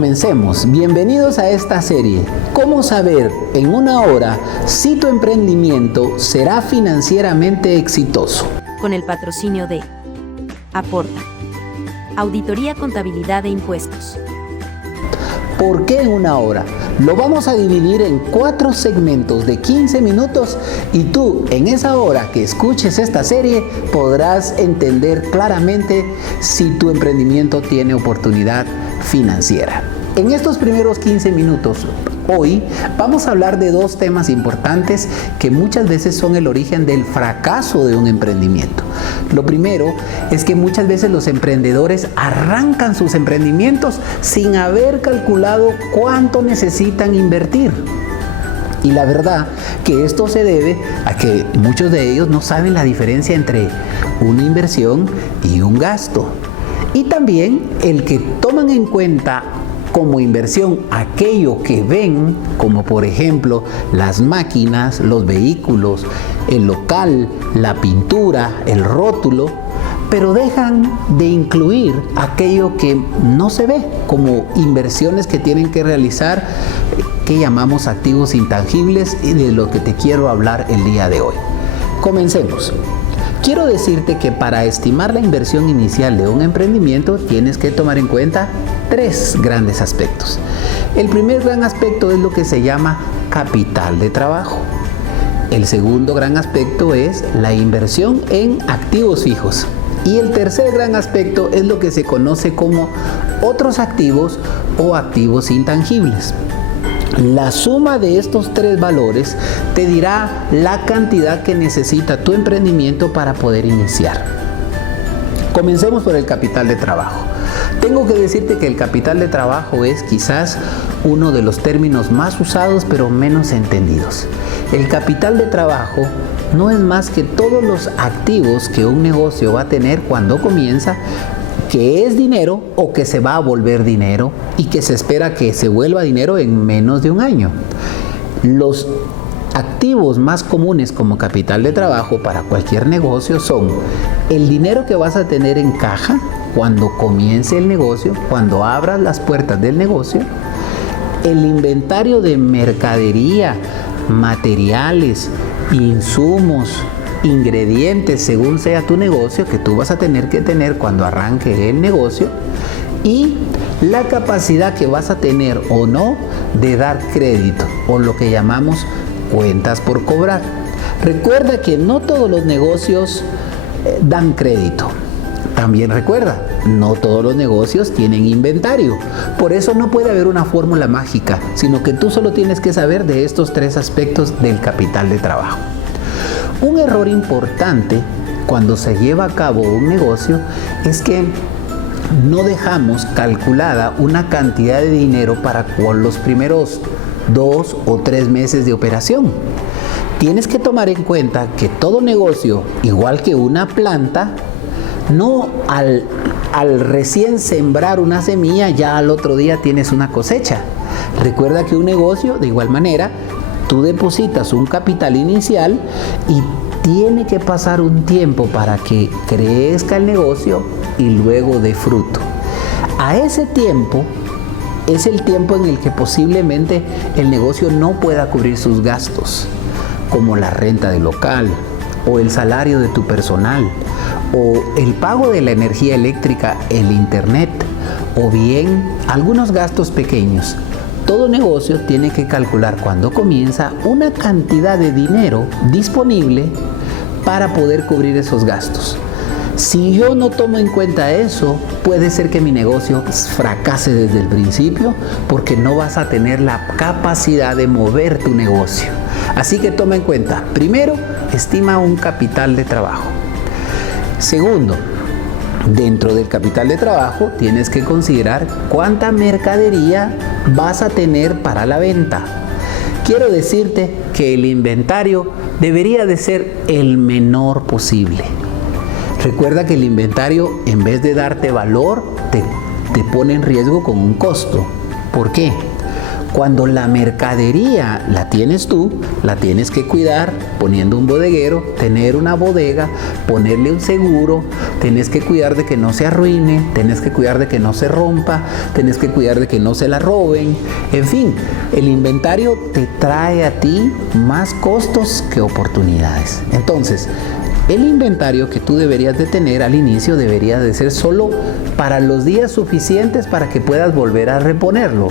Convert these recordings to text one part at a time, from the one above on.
Comencemos. Bienvenidos a esta serie. ¿Cómo saber en una hora si tu emprendimiento será financieramente exitoso? Con el patrocinio de Aporta, Auditoría, Contabilidad e Impuestos. ¿Por qué en una hora? Lo vamos a dividir en 4 segmentos de 15 minutos y tú en esa hora que escuches esta serie podrás entender claramente si tu emprendimiento tiene oportunidad financiera. En estos primeros 15 minutos, hoy vamos a hablar de 2 temas importantes que muchas veces son el origen del fracaso de un emprendimiento. Lo primero es que muchas veces los emprendedores arrancan sus emprendimientos sin haber calculado cuánto necesitan invertir. Y la verdad que esto se debe a que muchos de ellos no saben la diferencia entre una inversión y un gasto. Y también el que toman en cuenta como inversión aquello que ven, como por ejemplo las máquinas, los vehículos, el local, la pintura, el rótulo, pero dejan de incluir aquello que no se ve como inversiones que tienen que realizar, que llamamos activos intangibles, y de lo que te quiero hablar el día de hoy. Comencemos. Quiero decirte que para estimar la inversión inicial de un emprendimiento tienes que tomar en cuenta 3 grandes aspectos. El primer gran aspecto es lo que se llama capital de trabajo. El segundo gran aspecto es la inversión en activos fijos. Y el tercer gran aspecto es lo que se conoce como otros activos o activos intangibles. La suma de estos 3 valores te dirá la cantidad que necesita tu emprendimiento para poder iniciar. Comencemos por el capital de trabajo. Tengo que decirte que el capital de trabajo es quizás uno de los términos más usados pero menos entendidos. El capital de trabajo no es más que todos los activos que un negocio va a tener cuando comienza, que es dinero o que se va a volver dinero y que se espera que se vuelva dinero en menos de un año. Los activos más comunes como capital de trabajo para cualquier negocio son el dinero que vas a tener en caja cuando comience el negocio, cuando abras las puertas del negocio, el inventario de mercadería, materiales, insumos, ingredientes según sea tu negocio que tú vas a tener que tener cuando arranque el negocio, y la capacidad que vas a tener o no de dar crédito o lo que llamamos cuentas por cobrar. Recuerda que no todos los negocios dan crédito. También recuerda, no todos los negocios tienen inventario. Por eso no puede haber una fórmula mágica, sino que tú solo tienes que saber de estos 3 aspectos del capital de trabajo. Un error importante cuando se lleva a cabo un negocio es que no dejamos calculada una cantidad de dinero para los primeros 2 o 3 meses de operación. Tienes que tomar en cuenta que todo negocio, igual que una planta, no al recién sembrar una semilla ya al otro día tienes una cosecha. Recuerda que un negocio, de igual manera, tú depositas un capital inicial y tiene que pasar un tiempo para que crezca el negocio y luego dé fruto. A ese tiempo es el tiempo en el que posiblemente el negocio no pueda cubrir sus gastos, como la renta del local, o el salario de tu personal, o el pago de la energía eléctrica, el internet, o bien algunos gastos pequeños. Todo negocio tiene que calcular cuando comienza una cantidad de dinero disponible para poder cubrir esos gastos. Si yo no tomo en cuenta eso, puede ser que mi negocio fracase desde el principio porque no vas a tener la capacidad de mover tu negocio. Así que toma en cuenta, primero, estima un capital de trabajo. Segundo, dentro del capital de trabajo tienes que considerar cuánta mercadería vas a tener para la venta. Quiero decirte que el inventario debería de ser el menor posible. Recuerda que el inventario, en vez de darte valor, te pone en riesgo con un costo. ¿Por qué? Cuando la mercadería la tienes tú, la tienes que cuidar poniendo un bodeguero, tener una bodega, ponerle un seguro, tienes que cuidar de que no se arruine, tienes que cuidar de que no se rompa, tienes que cuidar de que no se la roben. En fin, el inventario te trae a ti más costos que oportunidades. Entonces, el inventario que tú deberías de tener al inicio debería de ser solo para los días suficientes para que puedas volver a reponerlo.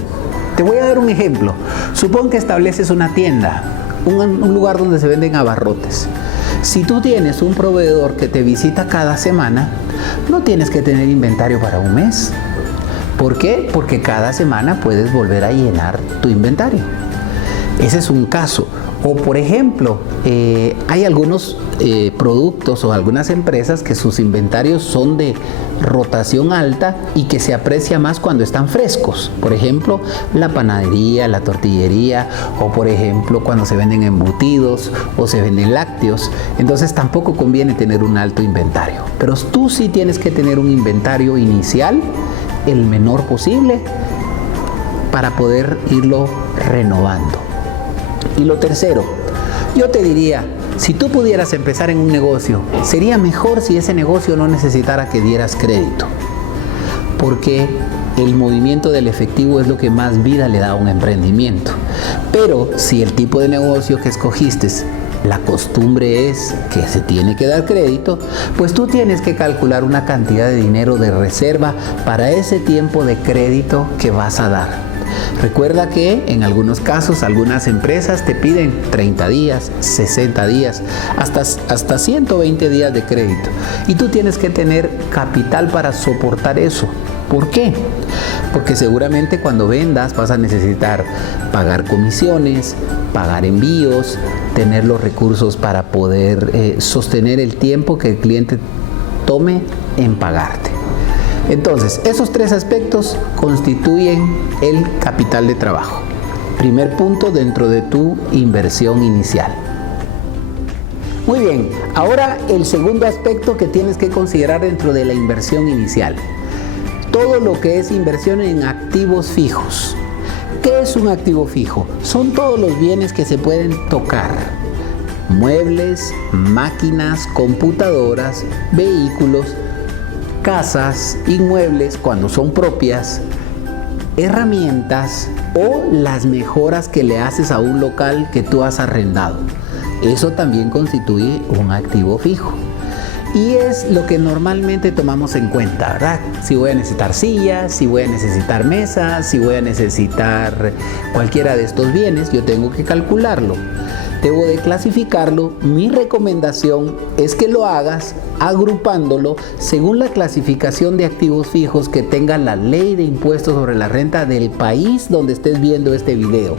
Te voy a dar un ejemplo. Supón que estableces una tienda, un lugar donde se venden abarrotes. Si tú tienes un proveedor que te visita cada semana, no tienes que tener inventario para un mes. ¿Por qué? Porque cada semana puedes volver a llenar tu inventario. Ese es un caso. O por ejemplo, hay algunos productos o algunas empresas que sus inventarios son de rotación alta y que se aprecia más cuando están frescos. Por ejemplo, la panadería, la tortillería, o por ejemplo cuando se venden embutidos o se venden lácteos. Entonces tampoco conviene tener un alto inventario. Pero tú sí tienes que tener un inventario inicial, el menor posible, para poder irlo renovando. Y lo tercero, yo te diría, si tú pudieras empezar en un negocio, sería mejor si ese negocio no necesitara que dieras crédito, porque el movimiento del efectivo es lo que más vida le da a un emprendimiento. Pero si el tipo de negocio que escogiste, la costumbre es que se tiene que dar crédito, pues tú tienes que calcular una cantidad de dinero de reserva para ese tiempo de crédito que vas a dar. Recuerda que en algunos casos algunas empresas te piden 30 días, 60 días, hasta 120 días de crédito. Y tú tienes que tener capital para soportar eso. ¿Por qué? Porque seguramente cuando vendas vas a necesitar pagar comisiones, pagar envíos, tener los recursos para poder sostener el tiempo que el cliente tome en pagarte. Entonces, esos tres aspectos constituyen el capital de trabajo. Primer punto dentro de tu inversión inicial. Muy bien, ahora el segundo aspecto que tienes que considerar dentro de la inversión inicial. Todo lo que es inversión en activos fijos. ¿Qué es un activo fijo? Son todos los bienes que se pueden tocar. Muebles, máquinas, computadoras, vehículos, casas, inmuebles cuando son propias, herramientas o las mejoras que le haces a un local que tú has arrendado. Eso también constituye un activo fijo. Y es lo que normalmente tomamos en cuenta, ¿verdad? Si voy a necesitar sillas, si voy a necesitar mesas, si voy a necesitar cualquiera de estos bienes, yo tengo que calcularlo. Debo de clasificarlo. Mi recomendación es que lo hagas agrupándolo según la clasificación de activos fijos que tenga la ley de impuestos sobre la renta del país donde estés viendo este video.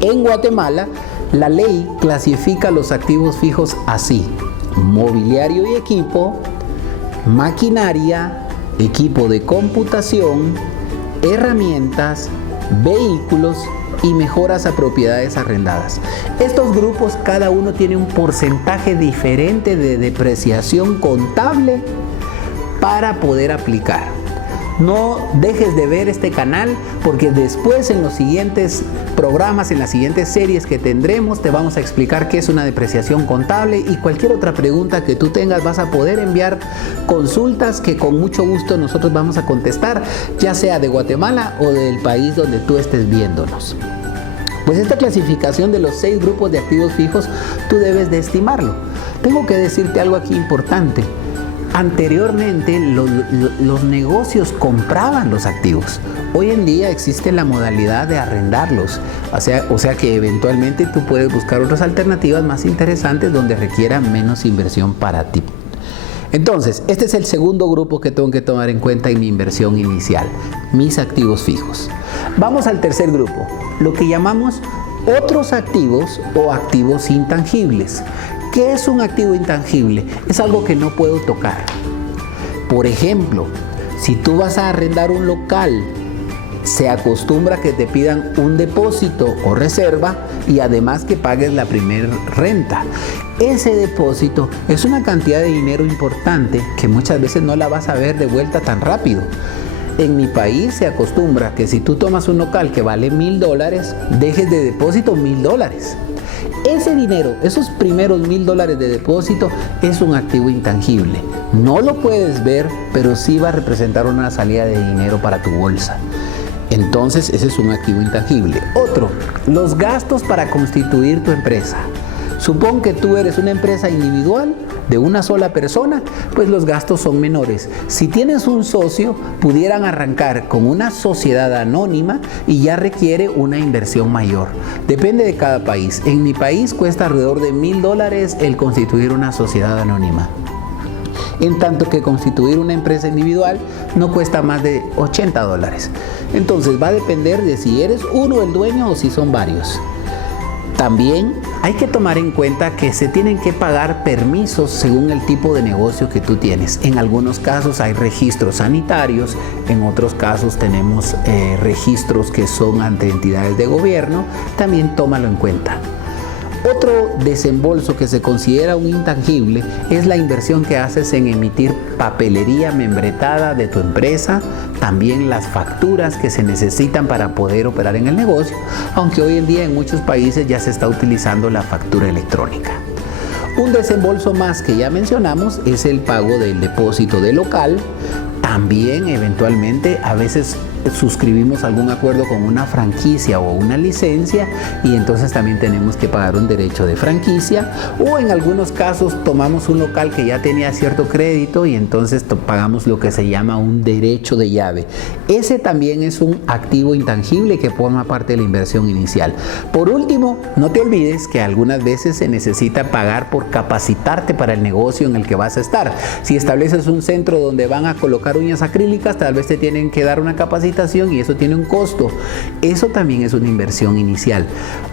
En Guatemala, la ley clasifica los activos fijos así: mobiliario y equipo, maquinaria, equipo de computación, herramientas, vehículos y mejoras a propiedades arrendadas. Estos grupos cada uno tiene un porcentaje diferente de depreciación contable para poder aplicar. No dejes de ver este canal porque después en los siguientes programas, en las siguientes series que tendremos, te vamos a explicar qué es una depreciación contable y cualquier otra pregunta que tú tengas vas a poder enviar consultas que con mucho gusto nosotros vamos a contestar, ya sea de Guatemala o del país donde tú estés viéndonos. Pues esta clasificación de los 6 grupos de activos fijos, tú debes de estimarlo. Tengo que decirte algo aquí importante. Anteriormente los negocios compraban los activos. Hoy en día existe la modalidad de arrendarlos. O sea que eventualmente tú puedes buscar otras alternativas más interesantes donde requieran menos inversión para ti. Entonces, este es el segundo grupo que tengo que tomar en cuenta en mi inversión inicial, mis activos fijos. Vamos al tercer grupo, lo que llamamos otros activos o activos intangibles. ¿Qué es un activo intangible? Es algo que no puedo tocar. Por ejemplo, si tú vas a arrendar un local, se acostumbra que te pidan un depósito o reserva y además que pagues la primera renta. Ese depósito es una cantidad de dinero importante que muchas veces no la vas a ver de vuelta tan rápido. En mi país se acostumbra que si tú tomas un local que vale $1,000, dejes de depósito $1,000. Ese dinero, esos primeros $1,000 de depósito, es un activo intangible. No lo puedes ver, pero sí va a representar una salida de dinero para tu bolsa. Entonces, ese es un activo intangible. Otro, los gastos para constituir tu empresa. Supón que tú eres una empresa individual de una sola persona, pues los gastos son menores. Si tienes un socio, pudieran arrancar con una sociedad anónima y ya requiere una inversión mayor. Depende de cada país. En mi país cuesta alrededor de $1,000 el constituir una sociedad anónima. En tanto que constituir una empresa individual no cuesta más de $80. Entonces va a depender de si eres uno el dueño o si son varios. También hay que tomar en cuenta que se tienen que pagar permisos según el tipo de negocio que tú tienes. En algunos casos hay registros sanitarios, en otros casos tenemos registros que son ante entidades de gobierno. También tómalo en cuenta. Otro desembolso que se considera un intangible es la inversión que haces en emitir papelería membretada de tu empresa, también las facturas que se necesitan para poder operar en el negocio, aunque hoy en día en muchos países ya se está utilizando la factura electrónica. Un desembolso más que ya mencionamos es el pago del depósito del local. También eventualmente a veces suscribimos algún acuerdo con una franquicia o una licencia y entonces también tenemos que pagar un derecho de franquicia, o en algunos casos tomamos un local que ya tenía cierto crédito y entonces pagamos lo que se llama un derecho de llave. Ese también es un activo intangible que forma parte de la inversión inicial. Por último, no te olvides que algunas veces se necesita pagar por capacitarte para el negocio en el que vas a estar. Si estableces un centro donde van a colocar uñas acrílicas, tal vez te tienen que dar una capacitación y eso tiene un costo. Eso también es una inversión inicial.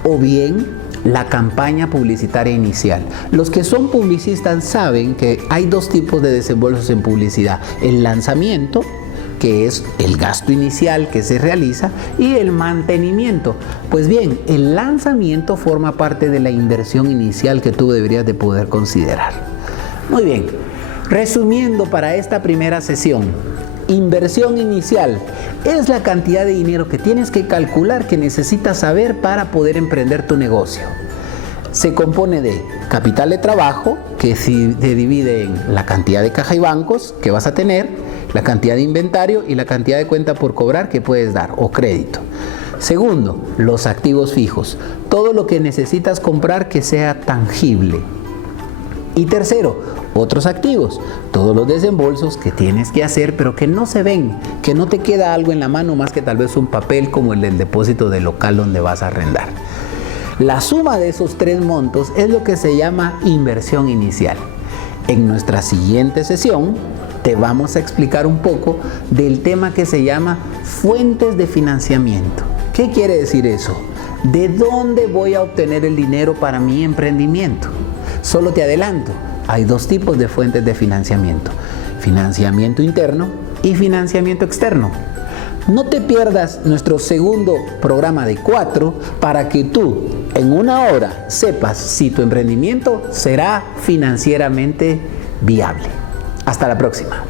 O bien la campaña publicitaria inicial. Los que son publicistas saben que hay dos tipos de desembolsos en publicidad: el lanzamiento, que es el gasto inicial que se realiza, y el mantenimiento. Pues bien, el lanzamiento forma parte de la inversión inicial que tú deberías de poder considerar. Muy bien, resumiendo para esta primera sesión, inversión inicial es la cantidad de dinero que tienes que calcular, que necesitas saber para poder emprender tu negocio. Se compone de capital de trabajo, que se divide en la cantidad de caja y bancos que vas a tener, la cantidad de inventario y la cantidad de cuenta por cobrar que puedes dar o crédito. Segundo, los activos fijos, todo lo que necesitas comprar que sea tangible. Y tercero, otros activos, todos los desembolsos que tienes que hacer pero que no se ven, que no te queda algo en la mano más que tal vez un papel como el del depósito del local donde vas a arrendar. La suma de esos tres montos es lo que se llama inversión inicial. En nuestra siguiente sesión te vamos a explicar un poco del tema que se llama fuentes de financiamiento. ¿Qué quiere decir eso? ¿De dónde voy a obtener el dinero para mi emprendimiento? Solo te adelanto, hay dos tipos de fuentes de financiamiento: financiamiento interno y financiamiento externo. No te pierdas nuestro segundo programa de 4 para que tú en una hora sepas si tu emprendimiento será financieramente viable. Hasta la próxima.